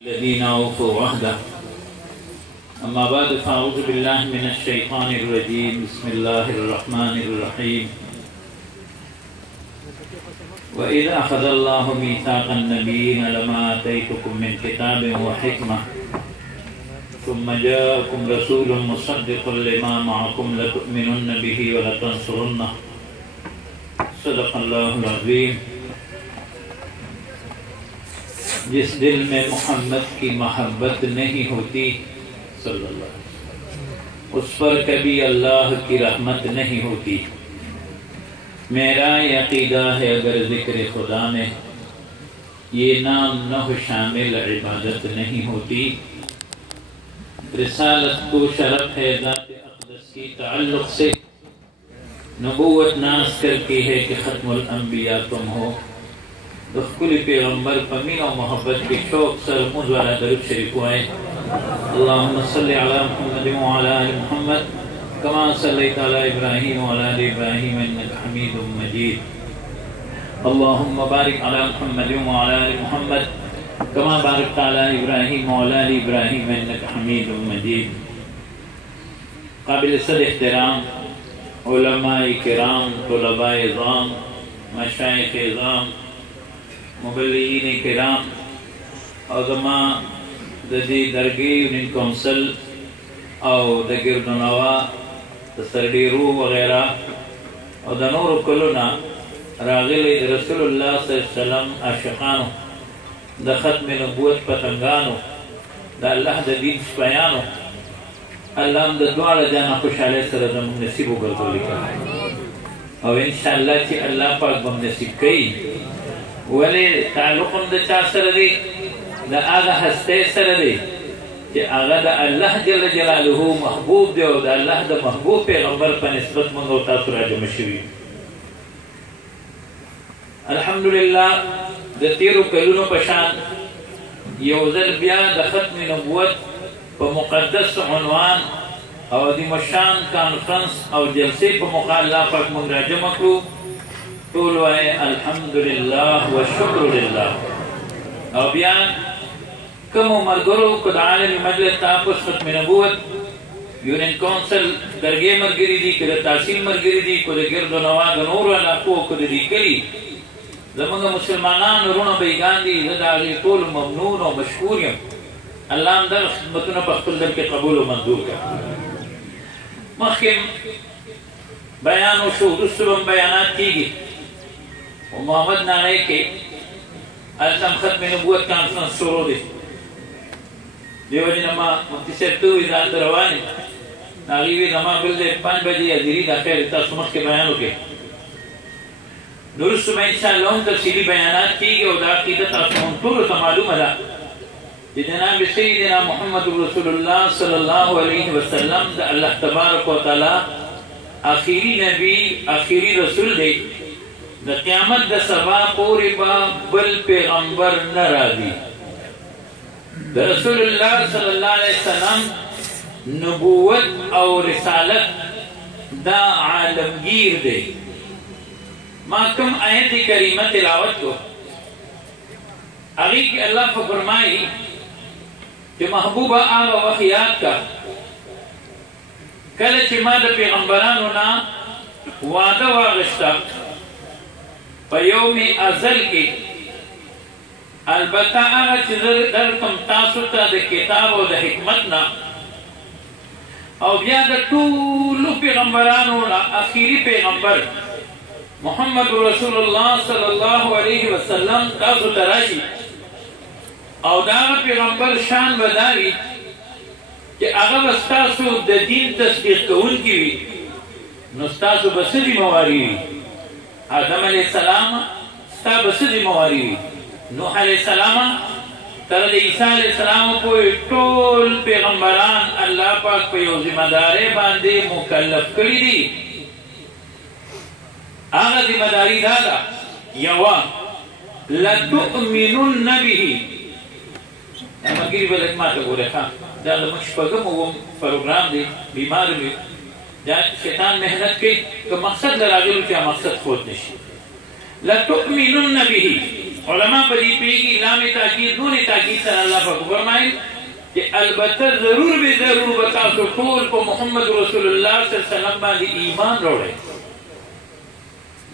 الذين أوفوا وحده أما بعد فأعوذ بالله من الشيطان الرجيم بسم الله الرحمن الرحيم وإذا أخذ الله ميثاق النبيين لما آتيتكم من كتاب وحكمة ثم جاءكم رسول مصدق لما معكم لتؤمنن به ولتنصرنه صدق الله العظيم। जिस दिल में मोहम्मद की मोहब्बत नहीं होती सल्लल्लाहु अलैहि वसल्लम, उस पर कभी अल्लाह की रहमत नहीं होती। मेरा अकीदा है अगर जिक्र खुदा में ये नाम न हो शामिल इबादत नहीं होती। रिसालत को शरफ है ज़ात अक़दस की ताल्लुक़ से, नबूवत नाज़ करती है कि ख़त्मुल अंबिया तुम हो। दुखकुल पैगम्बर पमीन और मोहब्बत के शौक सर मुज़वारा दरूद शरीफ हुए। अल्लाहुम्मा सल्लि अला मुहम्मद व अला आलि मुहम्मद कमा सल्लैता अला इब्राहीम व अला आलि इब्राहीम इन्नका हमीदुम मजीद। अल्लाहुम्मा बारिक अला मुहम्मद व अला आलि मुहम्मद कमा बारकता अला इब्राहीम व अला आलि इब्राहीम इन्नका हमीदुम मजीद। काबिल सद एहतराम उलमाए किराम, तुलबाए इज़ाम, मशाइख़ इज़ाम, मुबल्लिगीन किराम और ज़मा ददी दरगी उन कौंसल और दगिरदनवा तसरडी रूह वगैरह और दनूर कुलना रागिल रसूलुल्लाह सल्लल्लाहु अलैहि वसल्लम आशिकानो दखत में नबूवत पतंगानो द अल्लाह द दीन स्पयानो अल्लाह द दुआ जाना खुशहाली सर जम नसीब कर लिखा और इंशाअल्लाह कि अल्लाह पाक बम नसीब कई वले ताल्लुक़ द चा सर दे द आगा हस्ते सर दे कि आगा द अल्लाह जल जलालुहु महबूब दे और द अल्लाह द महबूब पैगंबर पर निस्बत मंगो तासुरा जमशवी। अल्हम्दुलिल्लाह द तेरो कलुनो पशान यौजल बिया द खत्म नबूवत व मुक़द्दस उन्वान और दी मशान कॉन्फ्रेंस और जलसे पर मुक़ाला पर मुराजम को तोलवाए अल्हम्दुलिल्लाह व शुक्रुलिल्लाह। और बयान कम मरगरो कुदाल मजलिस तापुस खत्म नबूवत यूनियन काउंसिल दरगे मरगिरी दी कर तासील मरगिरी दी को गिरद नवाद नूर वाला को दी करी जमंग मुसलमानान रुण बेगांदी जदाली तोल ममनून और मशकूर अल्लाह दर खिदमतुना पख्तुल दर के कबूल व मंजूर कर। मखिम बयान व शुरुम बयानात की मोहम्मद नारे के अलतम खत्म नबूवत कॉन्फ्रेंस शुरू दे देवजी नमा मुक्तिसर तो इजाज़त रवानी नागीवी नमा बिल्दे 5 बजे अजीरी दाखिल इतना सुमख के बयानों के दुरुस्त में इंशाअल्लाह तफसीली बयानात की गई और दाक़ीदत आसमान तो मालूम है कि जनाब सय्यदना मुहम्मद रसूलुल्लाह सल्लल्लाहु अलैहि वसल्लम द अल्लाह तबारक व तआला आखिरी नबी आखिरी रसूल दे द क़यामत द सबा पूरी बल पैगंबर न राजी द रसूलुल्लाह सल्लल्लाहु अलैहि वसल्लम नबूवत और रिसालत द आलमगीर दे। माकम आयत करीमा तिलावत को अगी कि अल्लाह फरमाई कि महबूबा आगा वहियात का कल चिमा द पैगंबरानो ना वादा वागश्ता पयोमी अज़ल के अलबत्ता आगा चिज़र दर कम तासुता द किताब और द हिकमत ना और बिया द टूलु पैगंबरानो ना आखिरी पैगंबर मोहम्मद रसूलुल्लाह सल्लल्लाहु अलैहि वसल्लम तासु तराशी और दागा पैगंबर शान बदारी कि अगर अस्तासु द दीन तस्दीक कौन की हुई नुस्तासु बसरी मवारी आदम अलैहिस्सलाम स्ता बसरी मवारी नूह अलैहिस्सलाम तरद ईसा अलैहिस्सलाम को टोल पैगंबरान अल्लाह पाक पे जिम्मेदारी बांधे मुकल्लफ करी दी। आगा जिम्मेदारी दादा यवा लतुमिनुन बिही मगिरी बलक माता को रखा दादा मुशफगम वो प्रोग्राम दे बीमार में जा शैतान मेहनत की तो मकसद लगा क्या मकसद खोज निशी लतुमिनुन बिही علماء بدی پیگی لام تاکید نون تاکید سر اللہ پاک فرمائل کہ البتہ ضرور بھی ضرور بتا تو ټول په محمد رسول الله صلی الله علیه وسلم باندې ایمان راوړی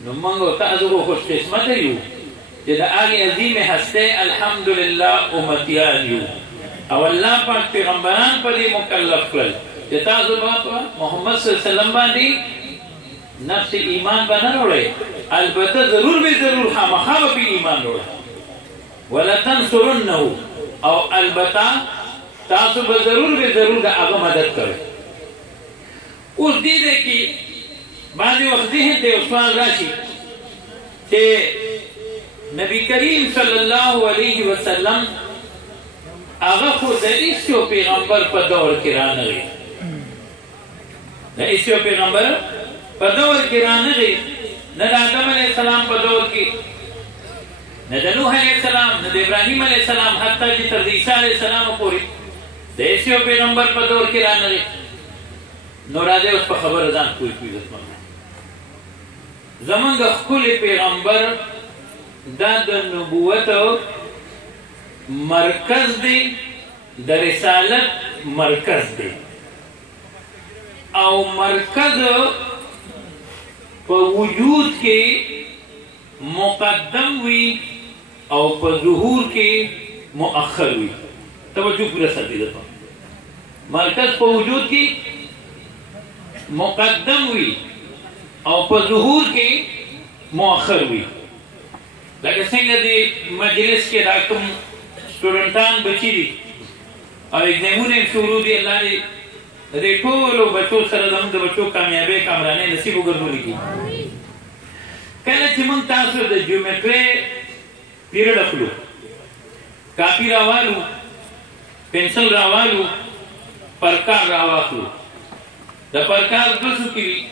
نو موږ تاسو کو خوش قسمت یو چې د هغه عظیم هسته الحمدلله امتیان یو او الله پاک پیغمبران په دې مکلف کړل چې تاسو په محمد صلی الله علیه وسلم باندې نفس ایمان باندې راوړی البته ضرور به ضرور خامخا به ایمان راوړی ولا تنصرنه او البته تاسو به ضرور به ضرور د هغه مدد کوئ اوس دې ده کې بعضې وخت ذهن ته یو سوال راشي چې نبی کریم صلی الله علیه وسلم هغه خو د هیڅ یو پیغمبر په دور کې رانغی د هیڅ یو پیغمبر په دور کې رانغی نه د آدم علیه السلام په دور کې نه د نوح علیه السلام نه د ابراهیم علیه السلام حتی چې تر د عیسی علیه السلام پورې د هیڅ یو پیغمبر په دور کې رانغی نو راځئ اوس په خبره ځان پوه کړو عزتمنو زمونږ ښکلی پیغمبر دا د نبوت مرکز دی د رسالت مرکز دی او مرکز په وجود کې مقدم وي او په ظهور کې مؤخر وي توجه پوره ساتئ دلته مرکز په وجود کې مقدم وي او په ظهور کې مؤخر وي لکه څنګه د مجلس کې دا کوم سټوډنټان بچي دي او ایگزامونه شروع دي الله دې د ټولو بچو سره زموږ د بچو کامیابۍ کامرانۍ نصیب وګرځولي کړي کله چې موږ تاسو د جیومټري پیریډ اخلو کاپي راوالو پنسل راوالو پرکار راواخلو د پرکار دوه څوکې وي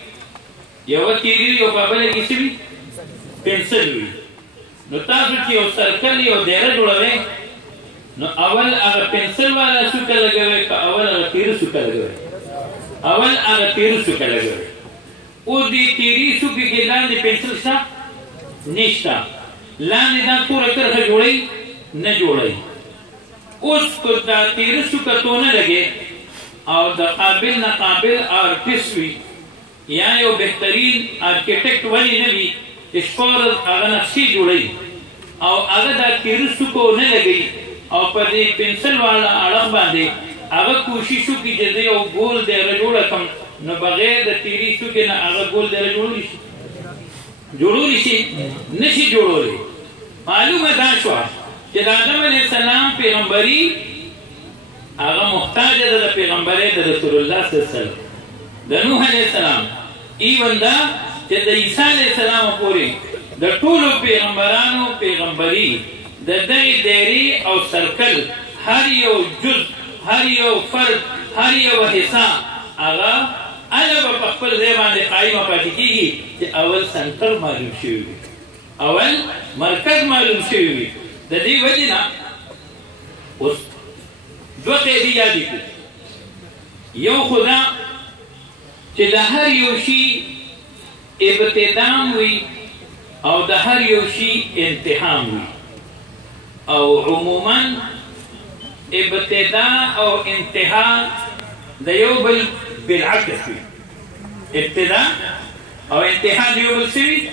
یوه تیري وي او په بله کې څه وي پنسل وي نو تاسو چې یو سرکل یو دایره جوړوئ نو اول هغه پنسل والا څوکه لګوئ که اول هغه تیره څوکه لګوئ اول هغه تیره څوکه لګوئ اوس دې تیرې څوکې کې لاندې پنسل شته نشته لاندې دا توره کرښه جوړوئ نه جوړوئ اوس که دا تیره څوکه تو نه لګې او د قابل نه قابل آرټسټ وي یا یو بهترین آرکیټیکټ ولې نه وي اسپورز هغه نقشې جوړوي او هغه دا تیره څوکو نه لګوي او په دې پنسل والا اړخ باندې هغه کوشش وکړي چې زه یو ګول دایره جوړه کړم نو بغیر د تیرې څوکې نه هغه ګول دایره جوړولی شي نه شي جوړولی معلومه دا شوه چې د آدم علیه السلام پیغمبري هغه محتاجه ده د پیغمبرۍ د رسول الله صلی الله علیه وسلم د نوح علیه السلام ایون دا چې د عیسی علیه السلام پورې د ټولو پیغمبرانو پیغمبري د دغې دایرې او سرکل هر یو جز هر یو فرد هر یو حصه هغه هله به په خپل ځای باندې قایمه پاتې کېږي چې اول سنتر معلوم شوي وي اول مرکز معلوم شوي وي د دې وجې نه اوس دوه قیدې یادې کړو یو خو دا چې د هر یو شي ابتدام وي او د هر یو شي انتهام وي او عموما ابتدا او انتها د یو بل بالعکس وي ابتدا او انتها د یو بل څه وي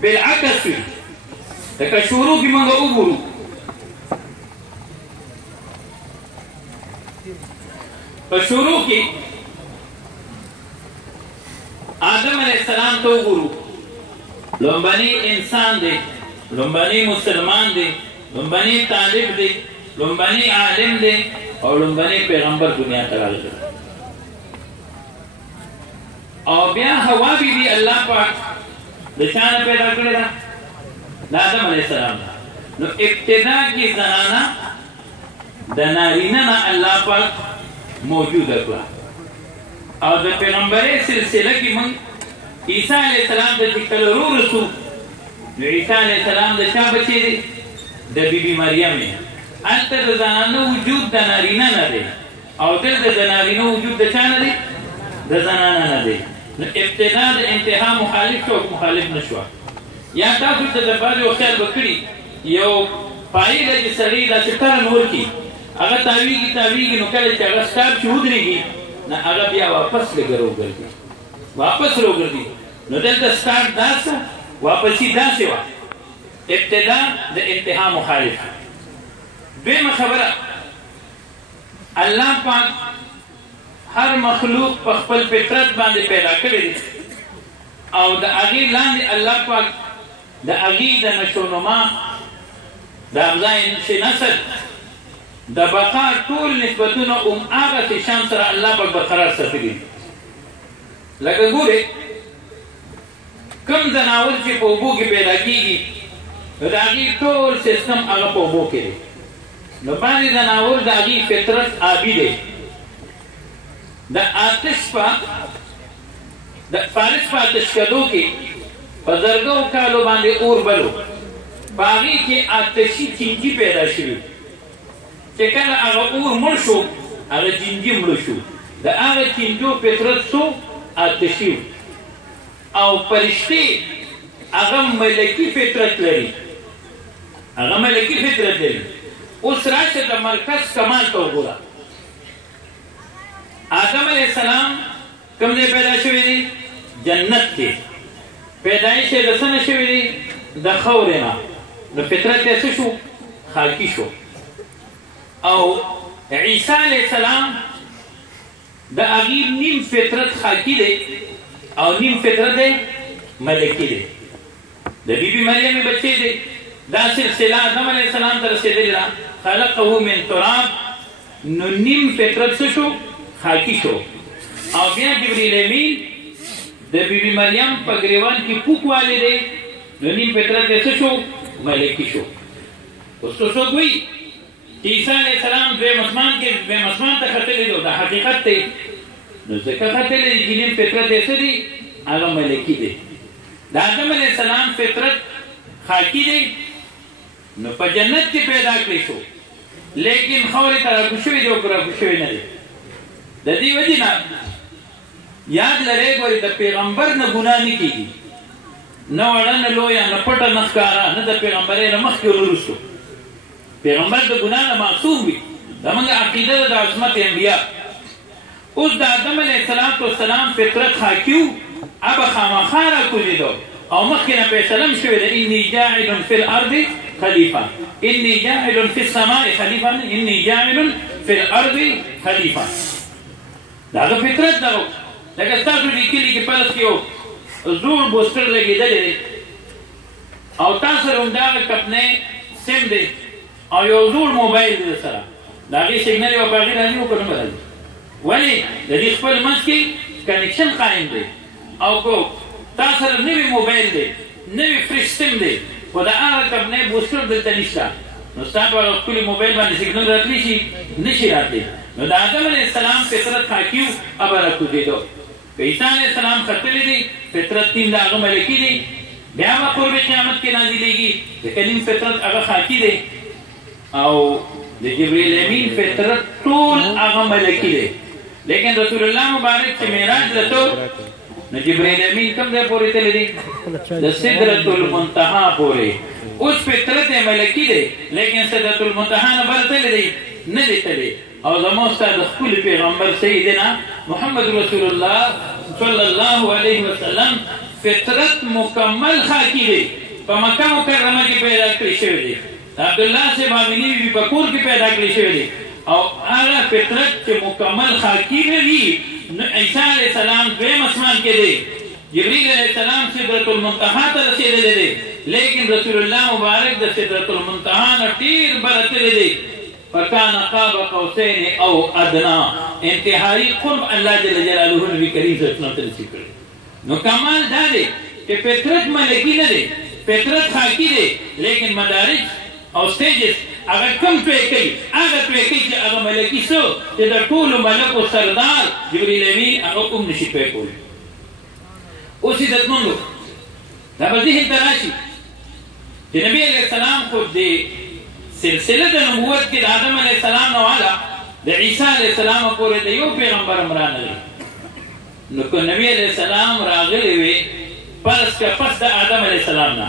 بالعکس وي لکه شروع کې موږ وګورو په شروع کې آدم علیه السلام ته وګورو لومبني انسان دی لومبني مسلمان دی لومبني طالب دی لومبني عالم دی او لومبني پیغمبر دنیا ته راغلی او بیا حوا بیبي الله پاک د چا نه پیدا کړې ده د آدم علیه السلام نو ابتدا کې زنانه د نارینه نه الله پاک موجوده کړه او د پیغمبرۍ سلسله کې موږ عیسی علیه السلام ته چې کله رورسو نو عیسی علیه السلام د چا بچی دی د بیبي مریم یې هلته د زنانه وجود د نارینه نه دی او دلته د نارینه وجود د چا نه دی د زنانه نه دی نو ابتدا د انتها مخالف شو مخالف نه شوه یا تاسو ته د بعضې خیال به کړي یو پایله چې سړی داسې ټرن ورکړي هغه تاویږي نو کله چې هغه سټاپ چې ودرېږي نه هغه بیا واپس لږه راوګرځي نو دلته سټارټ داسه واپسي داسې وه ابتدا د انتها مخالف دویمه خبره الله پاک هر مخلوق په خپل فطرت باندې پیدا کړی دی او د هغې لاندې الله پاک د هغې د نشونما د افزای نسل د بقا ټول نسبتونه هماغسې شان سره الله پاک برقرار ساتلي دي لکه ګورې کوم ځناور چې په اوبو کې پیدا کېږي نو د هغې ټول سیستم هغه په اوبو کې دی نو باندې ځناور د هغې فطرت آبي دی د آتش په د فارس په آتش کدو کې په زرګو کالو باندې اور بلو په هغې کې آتشي چینجي پیدا شوي چې کله هغه اور مړ شو هغه چینجي مړه شو د هغه چینجو فطرت څو آتشي او فرشتې هغه ملکي فطرت لري اوس راشه د مرکز کمال ته وګوره آدم علیه السلام کوم ځای پیدا شوي دي جنت کې پیدایش یې د څه نه شوي دي د خاورې نه نو فطرت یې څه شو خاکي شو او عیسی علیه السلام د هغې نیم فطرت خاکي دی او نیم فطرت دی ملکي دی د بیبي مریم بچی دی دا سلسله آدم علیه السلام ته رسېدلې ده خلقه من تراب نو نیم فطرت څه شو خاکی شو او بیا جبریل امین د بیبي مریم په ګریوان کې پوک والی دی نو نیم فطرت یې څه شو ملکي شو اوس څوک وایي چې عیسی علیه السلام دویم اسمان ته ختلی دی دا حقیقت دی نو ځکه ختلی دی چې نیم فطرت یې څه دی هغه ملکي دی د آدم علیه السلام فطرت خاکی دی نو په جنت کې پیدا کړی شو لیکن خاورې ته راکوز شوي دی او که راکوز شوي نه دی د دې وجې نه یاد لرئ ګورې د پیغمبر نه ګناه نه کېږي نه وړه نه لویه نه پټه نه ښکاره نه د پیغمبرۍ نه مخکې او نه وروستو پیغمبر د ګناه نه معصوم وي زموږ عقیده ده د عصمت انبیا اوس د آدم علیه السلام فطرت خاکي و هغه خامخا راکوزېده او مخکې نه فیصله هم شوې ده انی جاعل فی الارض خلیفه انی جاعل فی السماء خلیفه انی جاعل فی الارض خلیفه د هغه فطرت دغه لکه ستاسو دې کلي کې پلس کې یو زوړ بوسټر لګېدلی دی او تا سره همدغه کپنی سیم دی او یو زوړ موبایل دی سره د هغې سیګنل یې په هغې راځي او که نه به راځي ولې د دې خپل منځ کې کنیکشن قایم دی او که تا سره نوی موبایل دی نوی فرش سیم دی خو د هغه کپنی بوسټر دلته نشته نو ستا په هغه ښکلي موبایل باندې سیګنل راتلی شي نه شي راتلی نو د آدم علیه السلام فطرت خاکي و هغه راکوزېده که عیسی علیه السلام ختلی دی فطرت نیم د هغه ملکي دی بیا به قرب قیامت کې نازلېږي ځکه نیم فطرت هغه خاکي دی او د جبریل امین فطرت ټول هغه ملکي دی لیکن رسول الله مبارک چې معراج راتلو نو جبریل امین کوم ځای پورې تللی دی د سدرة المنتهی پورې اوس فطرت یې ملکي دی لیکن سدرة المنتهی نه بل تللی دی نه دی تللی او زموږ ستا د خپل پیغمبر سیدنا محمد رسول الله صلی الله علیه وسلم فطرت مکمل خاکی دی په مکه مکرمه کې پیدا کړی شوی دی عبدالله صاحب امینی بی په کور کې پیدا کړی شوی دی او هغه فطرت چې مکمل خاکی وي عیسی علیه السلام دویم اسمان کې دی جبریل علیه السلام سدرة المنتهی ته رسېدلی دی لیکن رسول الله مبارک د سدرة المنتهی نه ډېر بره تللی دی فکان قاب قوسین او ادنا انتهایی قرب الله جل جلاله نبی کریم صلی الله علیه وسلم ته نصیب کړی نو کمال دا دی چې فطرت ملکي نه دی فطرت خاکی دی لیکن مدارج او سټیجز هغه کوم توی کوي هغه توی کوي چې هغه ملکي څه چې د ټولو ملکو سردار جبریل امین هغه هم نشي توی کولی اوس عزتمندو دا به ذهن ته راشي چې نبي علیه السلام خو د سلسله د نبوت کې د آدم علیه السلام نه والا د عیسی علیه السلام پورې د یو پیغمبر هم رانغلی نو که نبي علیه السلام راغلی وي پس د آدم علیه السلام نه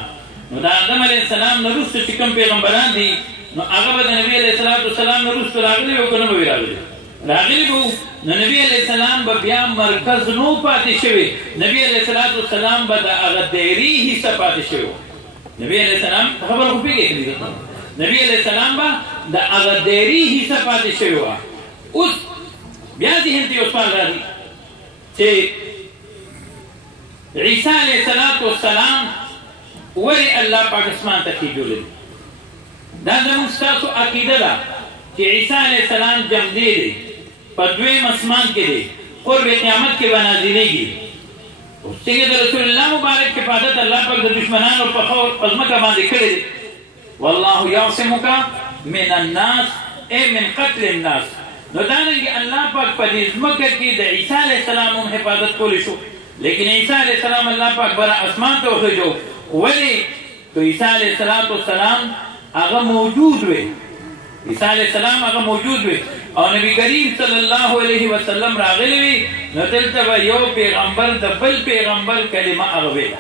نو د آدم علیه السلام نه وروسته چې کوم پیغمبران دي نو هغه به د نبي علیه الصلاة والسلام نه وروسته راغلي وو که نه به وي راغلي به وو نو نبي علیه السلام به بیا مرکز نو پاتې شوی نبي علیه الصلاة والسلام به د هغه دایرې حصه پاتې شوی وو نبي علیه السلام خبره خو پوهېږئ نبي علیه السلام به د هغه دایرې حصه پاتې شوی وه اوس بیا ذهن ته یو سوال راځي چې عیسی علیه الصلاة والسلام ولې الله پاک اسمان ته خېږولی دا زموږ ستاسو عقیده ده چې عیسی علیه السلام جمدی دی په دویم اسمان کې دی قرب قیامت کې به نازلېږي څنګه د رسول الله مبارک حفاظت الله پاک د دشمنانو په ځمکه باندې کړی دی والله یعصمک من الناس ای من قتل الناس نو دارنګې الله پاک په دې ځمکه کې د عیسی علیه السلام هم حفاظت کولی شو لیکن عیسی علیه السلام الله پاک بره اسمان ته وخېږو ولې تو عیسی علیه السلام هغه موجود وي عیسی علیه السلام هغه موجود وي او نبی کریم صلی الله علیه وسلم راغلی وي نو دلته به یو پیغمبر د بل پیغمبر کلمه هغه ویله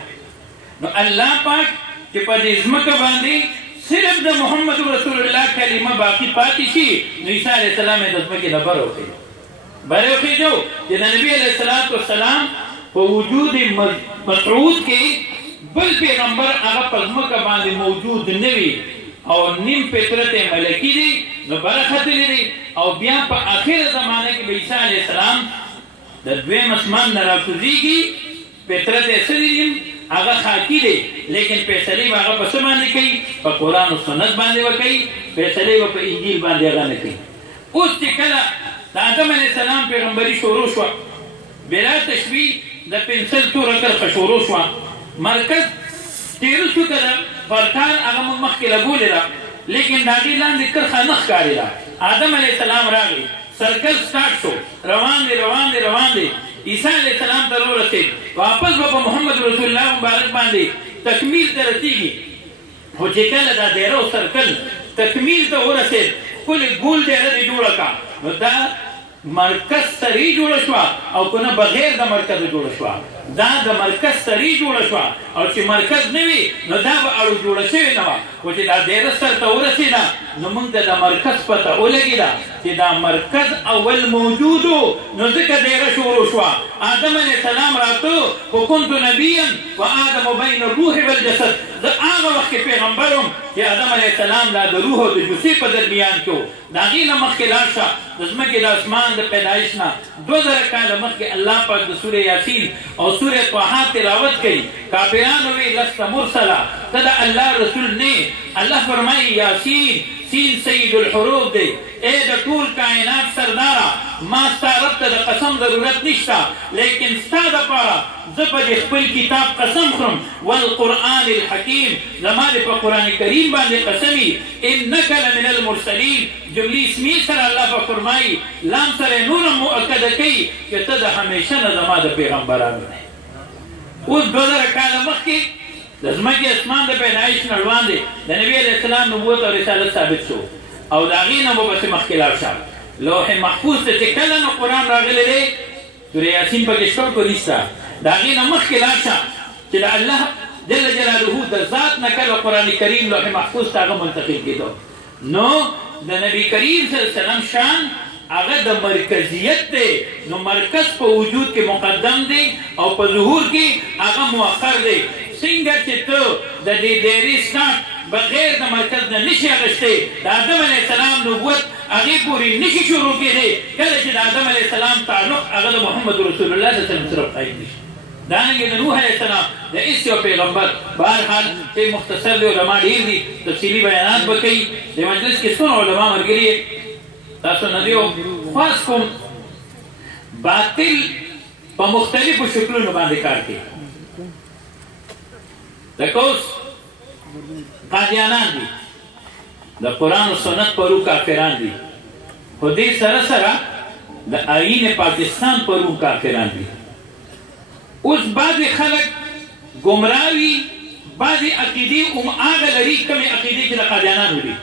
نو الله پاک چې په دې ځمکه باندې صرف د محمد رسول الله کلمه باقي پاتې شي نو عیسی علیه السلام یې د ځمکې نه بره وخېږو چې د نبي علیه الصلاة والسلام په وجود مسعود کې بل پیغمبر هغه په ځمکه باندې موجود نه وي او نیم فطرت ملکی دی نو بره ختلی دی او بیا په آخر زمانه کې به عیسی علیه السلام د دویم اسمان نه راکوزېږي فطرت یې څه دی هغه خاکي دی لیکن فیصلې به هغه په څه باندې کوي په قرآن و سنت باندې به کوي فیصلې به په انجیل باندې هغه نه کوي اوس چې کله د آدم علیه السلام پیغمبري شروع شوه بلا تشبیه د پنسل توره کرښه شروع شوه مرکز تیره شو که ده فرقان هغه موږ مخکې لګولې ده لیکن د هغې لاندې کرښه نه ښکارېده آدم علیه السلام راغی سرکل سټارټ شو روان دی عیسی علیه السلام ته ورسېد واپس به په محمد رسول الله مبارک باندې تکمیل ته رسېږي خو چې کله دا دایره او سرکل تکمیل ته ورسېد ښکلې ګول دایره دې جوړه کړه نو دا مرکز سری جوړه شوه او که نه بغیر د مرکز جوړه شوه دا د مرکز سری جوړه شوه او چې مرکز نه وي نو دا به اړو جوړه شوې نه وه خو چې دا دایره سر ته ورسېده نو موږ ته د مرکز پته ولګېده چې دا مرکز اول موجود و نو ځکه دایره شروع شوه آدم علیه السلام راته خو کنت نبیا و آدم بین الروح والجسد زه هغه وخت کې پیغمبر وم چې آدم علیه السلام لا د روح او د جسې په درمیان کې و د هغې نه مخکې لاړ شه د ځمکې د اسمان د پیدایش نه 2000 کاله مخکې الله پاک د سورې یاسین او سورې طه تلاوت کوي کافرانو وی لست مرسله ته د الله رسول نه الله فرمایي یاسین سین سید الحروف دی ای د ټول کائنات سرداره ما ستا رب ته د قسم ضرورت نشته لیکن ستا دپاره زه په دې خپل کتاب قسم خورم والقرآن الحکیم زما دې په قرآن کریم باندې قسمي انک لمن المرسلین جملې اسمیې سره الله به فرمایي لام سره نورم مؤکده کوي چې ته د همیشه نه زما د پیغمبرانو نه اوس 2000 کاله مخکې د ځمکې اسمان د پیدایش نه وړاندې د نبي علیه السلام نبوت او رسالت ثابت شو او د هغې نه به پسې مخکې لاړ شه لوح محفوظ ته چې کله نه قرآن راغلی دی سورې یاسین پکې شته که نشته د هغې نه مخکې لاړ شه چې د الله جل جلاله د ذات نه کله قرآن کریم لوح محفوظ ته هغه منتقل کېدو نو د نبي کریم صلی الله علیه وسلم شان هغه د مرکزیت دی نو مرکز په وجود کې مقدم دی او په ظهور کې هغه مؤخر دی څنګه چې ته د دې دایرې سټارټ بغیر د مرکز نه نشي اخیستی د آدم علیه السلام نبوت هغې پورې نشي شروع کېدی کله چې د آدم علیه السلام تعلق هغه د محمد رسول الله صلی الله علیه وسلم سره قایم نشي دارنګې د نوح علیه السلام د هېڅ یو پیغمبر بهرحال چې مختصر دی علما ډېر دي تفصیلي بیانات به کوي د مجلس کې څونه علما ملګري تاسو نه دیو خاص کوم باطل په مختلفو شکلونو باندې کار کوي لکه اوس قادیانان دي د قرآن و سنت پرو کافران دي خو دې سره سره د آیین پاکستان پرو کافران دي اوس بعضې خلک ګمراه وي بعضې عقیدې هم هغه لري کومې عقیدې چې د قادیانانو دي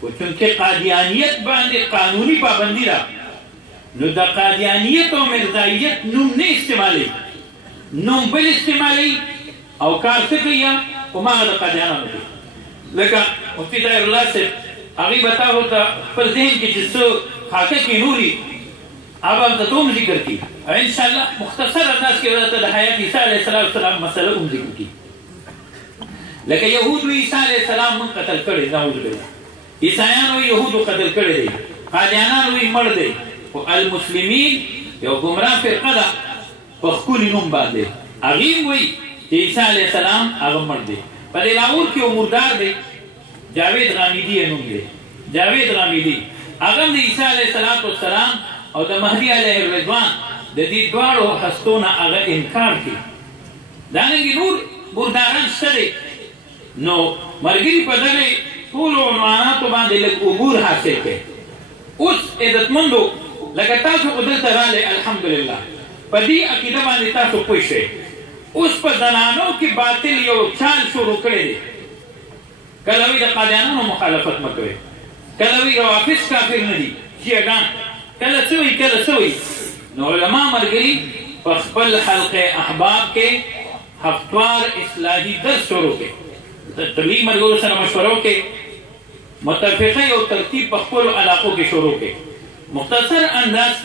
خو چونکې قادیانیت باندې قانوني پابندي ده نو د قادیانیت او مرزاییت نوم نه استعمالوي نوم بل استعمالوي او کار څه کوي هماغه د قادیانانو دي. لکه مفتي طاهر الله صاحب هغوی به تاسو ته خپل ذهن کې چې څه خاکه کې نوري هغه هم درته هم ذکر کړي او انشاءالله مختصر انداز کې درته د حیات عیسی علیه السلام مسله هم ذکر کړي. لکه یهودو عیسی علیه السلام موږ قتل کړی، نعوذ بالله. عیسایانو یهودو قتل کړی دی، قادیانانو یې مړ دی. خو المسلمین یو ګمراه فرقه ده په ښکلي نوم باندې هغوی هم وایي چې عیسی علیه السلام هغه مړ دی. په دې لاهور کې یو مردار دی جاوید غامیدي یې نوم دی، جاوید غامیدي. هغه هم د عیسی علیه السلام او د مهدي علیه الرضوان د دې دواړو هستو نه هغه انکار کوي. دارنګې نور مرداران شته دی. نو ملګري په دغې ټولو عنواناتو باندې لږ عبور حاصل کړئ. اوس عزتمندو لکه تاسو خو دلته راغلی الحمدلله په دې عقیده باندې تاسو پوه شئ. اوس په زنانو کې باطل یو چال شروع کړی دی. کله وایي د قادیانانو مخالفت مه کوئ، کله وایي روافظ کافر نه دي، شیعګان کله څه وایي کله څه وایي. نو علما ملګري په خپل حلقه احباب کې هفتوار اصلاحي درس شروع کړئ، د طبیعي ملګرو سره مشوره وکړئ، متفقه یو ترتیب په خپلو علاقو کې شروع کړئ. مختصر انداز کې